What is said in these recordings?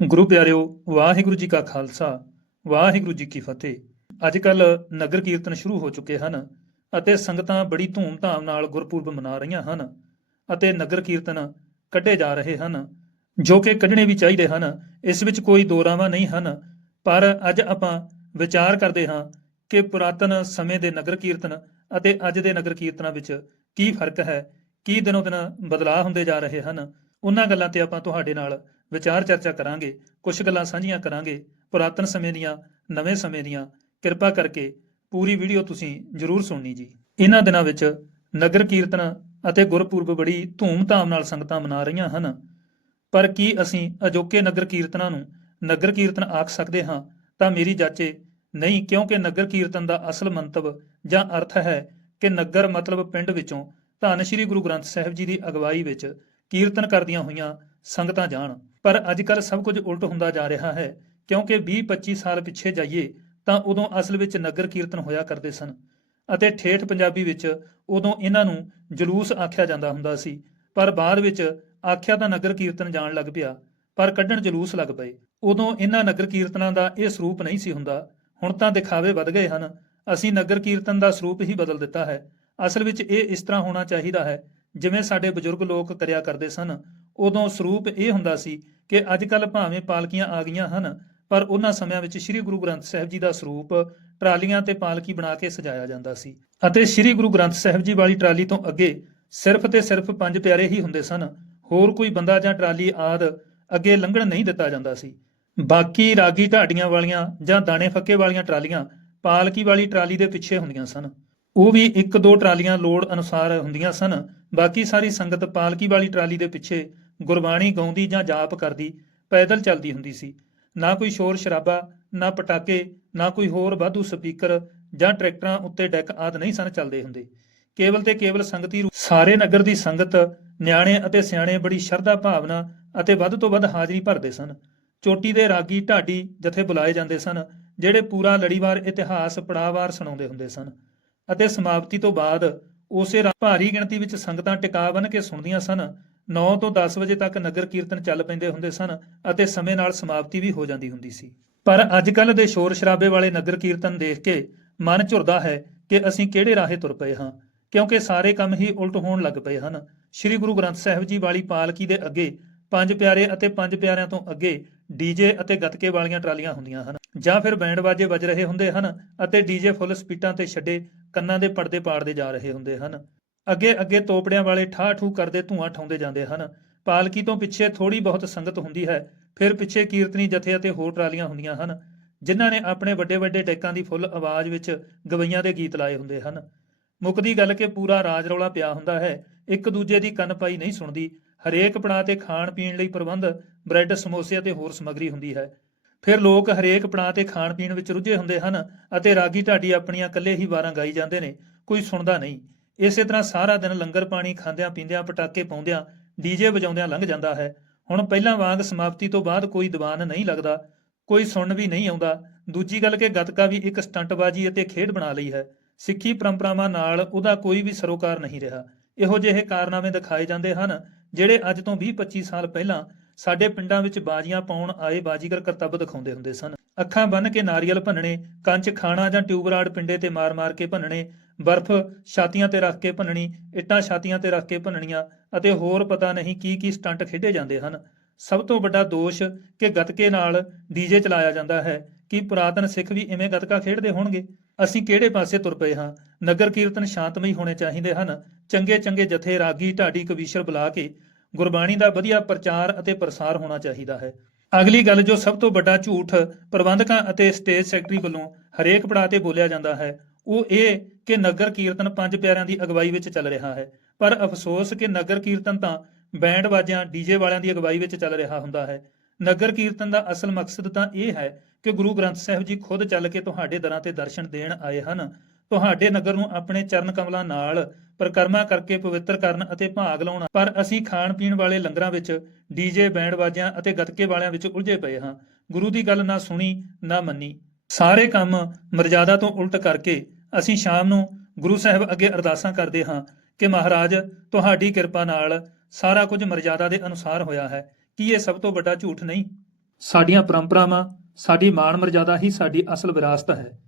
ਗੁਰੂ ਪਿਆਰਿਓ, ਵਾਹਿਗੁਰੂ ਜੀ ਕਾ ਖਾਲਸਾ, ਵਾਹਿਗੁਰੂ ਜੀ ਕੀ ਫਤਿਹ। ਅੱਜ ਕੱਲ ਨਗਰ ਕੀਰਤਨ ਸ਼ੁਰੂ ਹੋ ਚੁੱਕੇ ਹਨ ਅਤੇ ਸੰਗਤਾਂ ਬੜੀ ਧੂਮ-ਧਾਮ ਨਾਲ ਗੁਰਪੁਰਬ ਮਨਾ ਰਹੀਆਂ ਹਨ ਅਤੇ ਨਗਰ ਕੀਰਤਨ ਕੱਢੇ ਜਾ ਰਹੇ ਹਨ, ਜੋ ਕਿ ਕੱਢਣੇ ਵੀ ਚਾਹੀਦੇ ਹਨ। ਇਸ ਵਿੱਚ ਕੋਈ ਦੋਰਾਵਾ ਨਹੀਂ ਹਨ, ਪਰ ਅੱਜ ਆਪਾਂ ਵਿਚਾਰ ਕਰਦੇ ਹਾਂ ਕਿ ਪੁਰਾਤਨ ਸਮੇਂ ਦੇ ਨਗਰ ਕੀਰਤਨ ਅਤੇ ਅੱਜ ਦੇ ਨਗਰ ਕੀਰਤਨਾਂ ਵਿੱਚ ਕੀ ਫ਼ਰਕ ਹੈ, ਕੀ ਦਿਨੋ ਦਿਨ ਬਦਲਾਅ ਹੁੰਦੇ ਜਾ ਰਹੇ ਹਨ। ਉਹਨਾਂ ਗੱਲਾਂ ਤੇ ਆਪਾਂ ਤੁਹਾਡੇ ਨਾਲ ਵਿਚਾਰ ਚਰਚਾ ਕਰਾਂਗੇ ਕੁਝ ਗੱਲਾਂ ਸਾਂਝੀਆਂ ਕਰਾਂਗੇ, ਪੁਰਾਤਨ ਸਮੇਂ ਦੀਆਂ, ਨਵੇਂ ਸਮੇਂ ਦੀਆਂ, ਕਿਰਪਾ ਕਰਕੇ ਪੂਰੀ ਵੀਡੀਓ ਤੁਸੀਂ ਜਰੂਰ ਸੁਣਨੀ ਜੀ। ਇਹਨਾਂ ਦਿਨਾਂ ਵਿੱਚ ਨਗਰ ਕੀਰਤਨ ਅਤੇ ਗੁਰਪੁਰਬ ਬੜੀ ਧੂਮ-ਧਾਮ ਨਾਲ ਸੰਗਤਾਂ ਮਨਾ ਰਹੀਆਂ ਹਨ। ਪਰ ਕੀ ਅਸੀਂ ਅਜੋਕੇ ਨਗਰ ਕੀਰਤਨਾਂ ਨੂੰ ਨਗਰ ਕੀਰਤਨ ਆਖ ਸਕਦੇ ਹਾਂ, ਤਾਂ ਮੇਰੀ ਜਾਚੇ, ਨਹੀਂ, ਕਿਉਂਕਿ ਨਗਰ ਕੀਰਤਨ ਦਾ ਅਸਲ ਮੰਤਵ ਜਾਂ ਅਰਥ ਹੈ ਕਿ ਨਗਰ ਮਤਲਬ ਪਿੰਡ ਵਿੱਚੋਂ ਧੰਨ ਸ਼੍ਰੀ ਗੁਰੂ ਗ੍ਰੰਥ ਸਾਹਿਬ ਜੀ ਦੀ ਅਗਵਾਈ ਵਿੱਚ ਕੀਰਤਨ ਕਰਦੀਆਂ ਹੋਈਆਂ ਸੰਗਤਾਂ ਜਾਣ। ਪਰ ਅੱਜ ਕੱਲ ਸਭ ਕੁਝ ਉਲਟ ਹੁੰਦਾ ਜਾ ਰਿਹਾ ਹੈ। ਕਿਉਂਕਿ 20-25 ਸਾਲ ਪਿੱਛੇ ਜਾਈਏ, ਤਾਂ ਉਦੋਂ ਅਸਲ ਵਿੱਚ ਨਗਰ ਕੀਰਤਨ ਹੋਇਆ ਕਰਦੇ ਸਨ। ਅਤੇ ਠੇਠ ਪੰਜਾਬੀ ਵਿੱਚ ਉਦੋਂ ਇਹਨਾਂ ਨੂੰ ਜਲੂਸ ਆਖਿਆ ਜਾਂਦਾ ਹੁੰਦਾ ਸੀ। ਪਰ ਬਾਅਦ ਵਿੱਚ ਆਖਿਆ ਤਾਂ ਨਗਰ ਕੀਰਤਨ ਜਾਣ ਲੱਗ ਪਿਆ, ਪਰ ਕੱਢਣ ਜਲੂਸ ਲੱਗ ਪਏ। ਉਦੋਂ ਇਹਨਾਂ ਨਗਰ ਕੀਰਤਨਾਂ ਦਾ ਇਹ ਸਰੂਪ ਨਹੀਂ ਸੀ ਹੁੰਦਾ। ਹੁਣ ਤਾਂ ਦਿਖਾਵੇ ਵੱਧ ਗਏ ਹਨ। ਅਸੀਂ ਨਗਰ ਕੀਰਤਨ ਦਾ ਸਰੂਪ ਹੀ ਬਦਲ ਦਿੱਤਾ ਹੈ। ਅਸਲ ਵਿੱਚ ਇਹ ਇਸ ਤਰ੍ਹਾਂ ਹੋਣਾ ਚਾਹੀਦਾ ਹੈ, ਜਿਵੇਂ ਸਾਡੇ ਬਜ਼ੁਰਗ ਲੋਕ ਕਰਿਆ ਕਰਦੇ ਸਨ। ਉਦੋਂ ਸਰੂਪ ਇਹ ਹੁੰਦਾ ਸੀ ਕਿ ਅੱਜ ਕੱਲ ਭਾਵੇਂ ਪਾਲਕੀਆਂ ਆ ਗਈਆਂ ਹਨ, ਪਰ ਉਹਨਾਂ ਸਮਿਆਂ ਵਿੱਚ ਸ੍ਰੀ ਗੁਰੂ ਗ੍ਰੰਥ ਸਾਹਿਬ ਜੀ ਦਾ ਸਰੂਪ ਟਰਾਲੀਆਂ ਤੇ ਪਾਲਕੀ ਬਣਾ ਕੇ ਸਜਾਇਆ ਜਾਂਦਾ ਸੀ ਅਤੇ ਸ੍ਰੀ ਗੁਰੂ ਗ੍ਰੰਥ ਸਾਹਿਬ ਜੀ ਵਾਲੀ ਟਰਾਲੀ ਤੋਂ ਅੱਗੇ ਸਿਰਫ ਤੇ ਸਿਰਫ ਪੰਜ ਪਿਆਰੇ ਹੀ ਹੁੰਦੇ ਸਨ, ਹੋਰ ਕੋਈ ਬੰਦਾ ਜਾਂ ਟਰਾਲੀ ਆਦ ਅੱਗੇ ਲੰਘਣ ਨਹੀਂ ਦਿੱਤਾ ਜਾਂਦਾ ਸੀ। ਬਾਕੀ ਰਾਗੀ ਢਾਡੀਆਂ ਵਾਲੀਆਂ ਜਾਂ ਦਾਣੇ ਫੱਕੇ ਵਾਲੀਆਂ ਟਰਾਲੀਆਂ ਪਾਲਕੀ ਵਾਲੀ ਟਰਾਲੀ ਦੇ ਪਿੱਛੇ ਹੁੰਦੀਆਂ ਸਨ। ਉਹ ਵੀ ਇੱਕ ਦੋ ਟਰਾਲੀਆਂ ਲੋੜ ਅਨੁਸਾਰ ਹੁੰਦੀਆਂ ਸਨ, ਬਾਕੀ ਸਾਰੀ ਸੰਗਤ ਪਾਲਕੀ ਵਾਲੀ ਟਰਾਲੀ ਦੇ ਪਿੱਛੇ ਗੁਰਬਾਣੀ ਗਾਉਂਦੀ ਜਾਂ ਜਾਪ ਕਰਦੀ, ਪੈਦਲ ਚੱਲਦੀ ਹੁੰਦੀ ਸੀ। ਨਾ ਕੋਈ ਸ਼ੋਰ ਸ਼ਰਾਬਾ, ਨਾ ਪਟਾਕੇ, ਨਾ ਕੋਈ ਹੋਰ ਵਾਧੂ ਸਪੀਕਰ ਜਾਂ ਟਰੈਕਟਰਾਂ ਉੱਤੇ ਡੈਕ ਆਦ ਨਹੀਂ ਸਨ ਚੱਲਦੇ ਹੁੰਦੇ। ਕੇਵਲ ਤੇ ਕੇਵਲ ਸੰਗਤੀ ਸਾਰੇ ਨਗਰ ਦੀ ਸੰਗਤ ਨਿਆਣੇ ਅਤੇ ਸਿਆਣੇ ਬੜੀ ਸ਼ਰਧਾ ਭਾਵਨਾ ਅਤੇ ਵੱਧ ਤੋਂ ਵੱਧ ਹਾਜ਼ਰੀ ਭਰਦੇ ਸਨ। ਚੋਟੀ ਦੇ ਰਾਗੀ ਢਾਡੀ ਜਥੇ ਬੁਲਾਏ ਜਾਂਦੇ ਸਨ, ਜਿਹੜੇ ਪੂਰਾ ਲੜੀਵਾਰ ਇਤਿਹਾਸ ਪੜਾਵਾਰ ਸੁਣਾਉਂਦੇ ਹੁੰਦੇ ਸਨ ਅਤੇ ਸਮਾਪਤੀ ਤੋਂ ਬਾਅਦ ਉਸੇ ਰਾ- ਭਾਰੀ ਗਿਣਤੀ ਵਿੱਚ ਸੰਗਤਾਂ ਟਿਕਾ ਬਨ ਕੇ ਸੁਣਦੀਆਂ ਸਨ 9 ਤੋਂ 10 ਵਜੇ ਤੱਕ ਨਗਰ ਕੀਰਤਨ ਚੱਲ ਪੈਂਦੇ ਹੁੰਦੇ ਸਨ ਅਤੇ ਸਮੇਂ ਨਾਲ ਸਮਾਪਤੀ ਵੀ ਹੋ ਜਾਂਦੀ ਹੁੰਦੀ ਸੀ। ਪਰ ਅੱਜ ਕੱਲ ਦੇ ਸ਼ੋਰ ਸ਼ਰਾਬੇ ਵਾਲੇ ਨਗਰ ਕੀਰਤਨ ਦੇਖ ਕੇ ਮਨ ਝੁਰਦਾ ਹੈ ਕਿ ਅਸੀਂ ਕਿਹੜੇ ਰਾਹੇ ਤੁਰ ਪਏ ਹਾਂ, ਕਿਉਂਕਿ ਸਾਰੇ ਕੰਮ ਹੀ ਉਲਟ ਹੋਣ ਲੱਗ ਪਏ ਹਨ। ਸ੍ਰੀ ਗੁਰੂ ਗ੍ਰੰਥ ਸਾਹਿਬ ਜੀ ਵਾਲੀ ਪਾਲਕੀ ਦੇ ਅੱਗੇ ਪੰਜ ਪਿਆਰੇ ਅਤੇ ਪੰਜ ਪਿਆਰਿਆਂ ਤੋਂ ਅੱਗੇ ਡੀਜੇ ਅਤੇ ਗੱਤਕੇ ਵਾਲੀਆਂ ਟਰਾਲੀਆਂ ਹੁੰਦੀਆਂ ਹਨ, ਜਾਂ ਫਿਰ ਬੈਂਡ ਬਾਜੇ ਵੱਜ ਰਹੇ ਹੁੰਦੇ ਹਨ ਅਤੇ ਡੀਜੇ ਫੁੱਲ ਸਪੀਟਾਂ ਤੇ ਛੱਡੇ ਕੰਨਾਂ ਦੇ ਪਰਦੇ ਪਾੜਦੇ ਜਾ ਰਹੇ ਹੁੰਦੇ ਹਨ। ਅੱਗੇ ਅੱਗੇ ਤੋਪੜਿਆਂ ਵਾਲੇ ਠਾਹ ਠੂ ਕਰਦੇ ਧੂਆਂ ਠਾਉਂਦੇ ਜਾਂਦੇ ਹਨ। ਪਾਲਕੀ ਤੋਂ ਪਿੱਛੇ ਥੋੜੀ ਬਹੁਤ ਸੰਗਤ ਹੁੰਦੀ ਹੈ। ਫਿਰ ਪਿੱਛੇ ਕੀਰਤਨੀ, ਜਥੇ ਅਤੇ ਹੋਰ ਟਰਾਲੀਆਂ ਹੁੰਦੀਆਂ ਹਨ, ਜਿਨ੍ਹਾਂ ਨੇ ਆਪਣੇ ਵੱਡੇ ਵੱਡੇ ਡੈਕਾਂ ਦੀ ਫੁੱਲ ਆਵਾਜ਼ ਵਿੱਚ ਗਵਈਆਂ ਦੇ ਗੀਤ ਲਾਏ ਹੁੰਦੇ ਹਨ। ਮੁੱਕਦੀ ਗੱਲ ਕਿ ਪੂਰਾ ਰਾਜ ਰੌਲਾ ਪਿਆ ਹੁੰਦਾ ਹੈ, ਇੱਕ ਦੂਜੇ ਦੀ ਕੰਨ ਪਾਈ ਨਹੀਂ ਸੁਣਦੀ। ਹਰੇਕ ਪੜਾਅ ਤੇ ਖਾਣ ਪੀਣ ਲਈ ਪ੍ਰਬੰਧ, ਬ੍ਰੈਡ, ਸਮੋਸੇ ਅਤੇ ਹੋਰ ਸਮੱਗਰੀ ਹੁੰਦੀ ਹੈ। ਫਿਰ ਲੋਕ ਹਰੇਕ ਪੜਾਅ ਤੇ ਖਾਣ ਪੀਣ ਵਿੱਚ ਰੁੱਝੇ ਹੁੰਦੇ ਹਨ ਅਤੇ ਰਾਗੀ ਢਾਡੀ ਆਪਣੀਆਂ ਇਕੱਲੇ ਹੀ ਵਾਰਾਂ ਗਾਈ ਜਾਂਦੇ ਨੇ, ਕੋਈ ਸੁਣਦਾ ਨਹੀਂ। ਇਸੇ ਤਰ੍ਹਾਂ ਸਾਰਾ ਦਿਨ ਲੰਗਰ ਪਾਣੀ ਖਾਂਦਿਆਂ ਪੀਂਦਿਆਂ ਪਟਾਕੇ ਪਾਉਂਦਿਆਂ ਡੀਜੇ ਵਜਾਉਂਦਿਆਂ ਲੰਘ ਜਾਂਦਾ ਹੈ। ਹੁਣ ਪਹਿਲਾਂ ਵਾਂਗ ਸਮਾਪਤੀ ਤੋਂ ਬਾਅਦ ਕੋਈ ਦੀਵਾਨ ਨਹੀਂ ਲੱਗਦਾ, ਕੋਈ ਸੁਣਨ ਵੀ ਨਹੀਂ ਆਉਂਦਾ। ਦੂਜੀ ਗੱਲ ਕਿ ਗੱਤਕਾ ਵੀ ਇੱਕ ਸਟੰਟਬਾਜ਼ੀ ਅਤੇ ਖੇਡ ਬਣਾ ਲਈ ਹੈ। ਸਿੱਖੀ ਪਰੰਪਰਾਵਾਂ ਨਾਲ ਉਹਦਾ ਕੋਈ ਵੀ ਸਰੋਕਾਰ ਨਹੀਂ ਰਿਹਾ। ਇਹੋ ਜਿਹੇ ਕਾਰਨਾਮੇ ਦਿਖਾਏ ਜਾਂਦੇ ਹਨ, ਜਿਹੜੇ ਅੱਜ ਤੋਂ 20-25 ਸਾਲ ਪਹਿਲਾਂ ਸਾਡੇ ਪਿੰਡਾਂ ਵਿੱਚ ਬਾਜ਼ੀਆਂ ਪਾਉਣ ਆਏ ਬਾਜੀਗਰ ਕਰਤੱਵ ਦਿਖਾਉਂਦੇ ਹੁੰਦੇ ਸਨ। ਅੱਖਾਂ ਬੰਨ ਕੇ ਨਾਰੀਅਲ ਭੰਨਣੇ, ਕੰਚ ਖਾਣਾ ਜਾਂ ਟਿਊਬਰਾਡ ਪਿੰਡੇ ਤੇ ਮਾਰ-ਮਾਰ ਕੇ ਭੰਨਣੇ, ਬਰਫ਼ ਛਾਤੀਆਂ ਤੇ ਰੱਖ ਕੇ ਭੰਨਣੀ, ਇੱਟਾਂ ਛਾਤੀਆਂ ਤੇ ਰੱਖ ਕੇ ਭੰਨਣੀਆਂ ਅਤੇ ਹੋਰ ਪਤਾ ਨਹੀਂ ਕੀ ਕੀ ਸਟੰਟ ਖੇਡੇ ਜਾਂਦੇ ਹਨ। ਸਭ ਤੋਂ ਵੱਡਾ ਦੋਸ਼ ਕਿ ਗੱਤਕੇ ਨਾਲ ਡੀਜੇ ਚਲਾਇਆ ਜਾਂਦਾ ਹੈ। ਕਿ ਪੁਰਾਤਨ ਸਿੱਖ ਵੀ ਇਵੇਂ ਗਤਕਾ ਖੇਡਦੇ ਹੋਣਗੇ? ਅਸੀਂ ਕਿਹੜੇ ਪਾਸੇ ਤੁਰ ਪਏ ਹਾਂ? ਨਗਰ ਕੀਰਤਨ ਸ਼ਾਂਤਮਈ ਹੋਣੇ ਚਾਹੀਦੇ ਹਨ। ਚੰਗੇ ਚੰਗੇ ਜਥੇ ਰਾਗੀ ਢਾਡੀ ਕਵੀਸ਼ਰ ਬੁਲਾ ਕੇ ਗੁਰਬਾਣੀ ਦਾ ਵਧੀਆ ਪ੍ਰਚਾਰ ਅਤੇ ਪ੍ਰਸਾਰ ਹੋਣਾ ਚਾਹੀਦਾ ਹੈ। ਅਗਲੀ ਗੱਲ ਜੋ ਸਭ ਤੋਂ ਵੱਡਾ ਝੂਠ ਪ੍ਰਬੰਧਕਾਂ ਅਤੇ ਸਟੇਜ ਸੈਕਟਰੀ ਵੱਲੋਂ ਹਰੇਕ ਪੜਾਅ ਤੇ ਬੋਲਿਆ ਜਾਂਦਾ ਹੈ, ਉਹ ਇਹ ਕਿ ਨਗਰ ਕੀਰਤਨ ਪੰਜ ਪਿਆਰਿਆਂ ਦੀ ਅਗਵਾਈ ਵਿੱਚ ਚੱਲ ਰਿਹਾ ਹੈ। ਪਰ ਅਫਸੋਸ ਕਿ ਨਗਰ ਕੀਰਤਨ ਤਾਂ ਬੈਂਡ ਬਾਜਿਆਂ ਡੀਜੇ ਵਾਲਿਆਂ ਦੀ ਅਗਵਾਈ ਵਿੱਚ ਚੱਲ ਰਿਹਾ ਹੁੰਦਾ ਹੈ। ਨਗਰ ਕੀਰਤਨ ਦਾ ਅਸਲ ਮਕਸਦ ਤਾਂ ਇਹ ਹੈ ਕਿ ਗੁਰੂ ਗ੍ਰੰਥ ਸਾਹਿਬ ਜੀ ਖੁਦ ਚੱਲ ਕੇ ਤੁਹਾਡੇ ਦਰਾਂ ਤੇ ਦਰਸ਼ਨ ਦੇਣ ਆਏ ਹਨ। ਤੁਹਾਡੇ ਨਗਰ ਨੂੰ ਆਪਣੇ ਚਰਨ ਕਮਲਾਂ ਨਾਲ ਪ੍ਰਕਰਮਾ ਕਰਕੇ ਪਵਿੱਤਰ ਕਰਨ ਅਤੇ ਭਾਗ ਲਾਉਣ। ਪਰ ਅਸੀਂ ਖਾਣ ਪੀਣ ਵਾਲੇ ਲੰਗਰਾਂ ਵਿੱਚ ਡੀਜੇ ਬੈਂਡ ਬਾਜਿਆਂ ਅਤੇ ਗੱਤਕੇ ਵਾਲਿਆਂ ਵਿੱਚ ਉਲਝੇ ਪਏ ਹਾਂ। ਗੁਰੂ ਦੀ ਗੱਲ ਨਾ ਸੁਣੀ, ਨਾ ਮੰਨੀ। ਸਾਰੇ ਕੰਮ ਮਰਜ਼ਾਦਾ ਤੋਂ ਉਲਟ ਕਰਕੇ ਅਸੀਂ ਸ਼ਾਮ ਨੂੰ ਗੁਰੂ ਸਾਹਿਬ ਅੱਗੇ ਅਰਦਾਸਾਂ ਕਰਦੇ ਹਾਂ ਕਿ ਮਹਾਰਾਜ, ਤੁਹਾਡੀ ਕਿਰਪਾ ਨਾਲ ਸਾਰਾ ਕੁਝ ਮਰਜ਼ਾਦਾ ਦੇ ਅਨੁਸਾਰ ਹੋਇਆ ਹੈ। ਕੀ ਇਹ ਸਭ ਤੋਂ ਵੱਡਾ ਝੂਠ ਨਹੀਂ? ਸਾਡੀਆਂ ਪਰੰਪਰਾਵਾਂ, ਸਾਡੀ ਮਾਣ ਮਰਜ਼ਾਦਾ ਹੀ ਸਾਡੀ ਅਸਲ ਵਿਰਾਸਤ ਹੈ।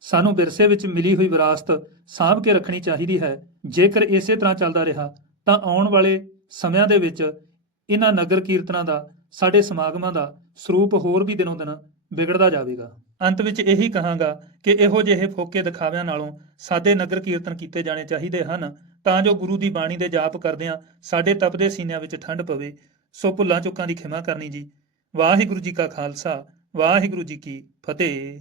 ਸਾਨੂੰ ਵਿਰਸੇ ਵਿੱਚ ਮਿਲੀ ਹੋਈ ਵਿਰਾਸਤ ਸਾਂਭ ਕੇ ਰੱਖਣੀ ਚਾਹੀਦੀ ਹੈ। ਜੇਕਰ ਇਸੇ ਤਰ੍ਹਾਂ ਚੱਲਦਾ ਰਿਹਾ, ਤਾਂ ਆਉਣ ਵਾਲੇ ਸਮਿਆਂ ਦੇ ਵਿੱਚ ਇਹਨਾਂ ਨਗਰ ਕੀਰਤਨਾਂ ਦਾ, ਸਾਡੇ ਸਮਾਗਮਾਂ ਦਾ ਸਰੂਪ ਹੋਰ ਵੀ ਦਿਨੋਂ ਦਿਨ ਵਿਗੜਦਾ ਜਾਵੇਗਾ। ਅੰਤ ਵਿੱਚ ਇਹੀ ਕਹਾਂਗਾ ਕਿ ਇਹੋ ਜਿਹੇ ਫੋਕੇ ਦਿਖਾਵਿਆਂ ਨਾਲੋਂ ਸਾਦੇ ਨਗਰ ਕੀਰਤਨ ਕੀਤੇ ਜਾਣੇ ਚਾਹੀਦੇ ਹਨ, ਤਾਂ ਜੋ ਗੁਰੂ ਦੀ ਬਾਣੀ ਦੇ ਜਾਪ ਕਰਦਿਆਂ ਸਾਡੇ ਤਪਦੇ ਸੀਨਿਆਂ ਵਿੱਚ ਠੰਡ ਪਵੇ। ਸੋ ਭੁੱਲਾਂ ਚੁੱਕਾਂ ਦੀ ਖਿਮਾ ਕਰਨੀ ਜੀ। ਵਾਹਿਗੁਰੂ ਜੀ ਕਾ ਖਾਲਸਾ, ਵਾਹਿਗੁਰੂ ਜੀ ਕੀ ਫਤਿਹ।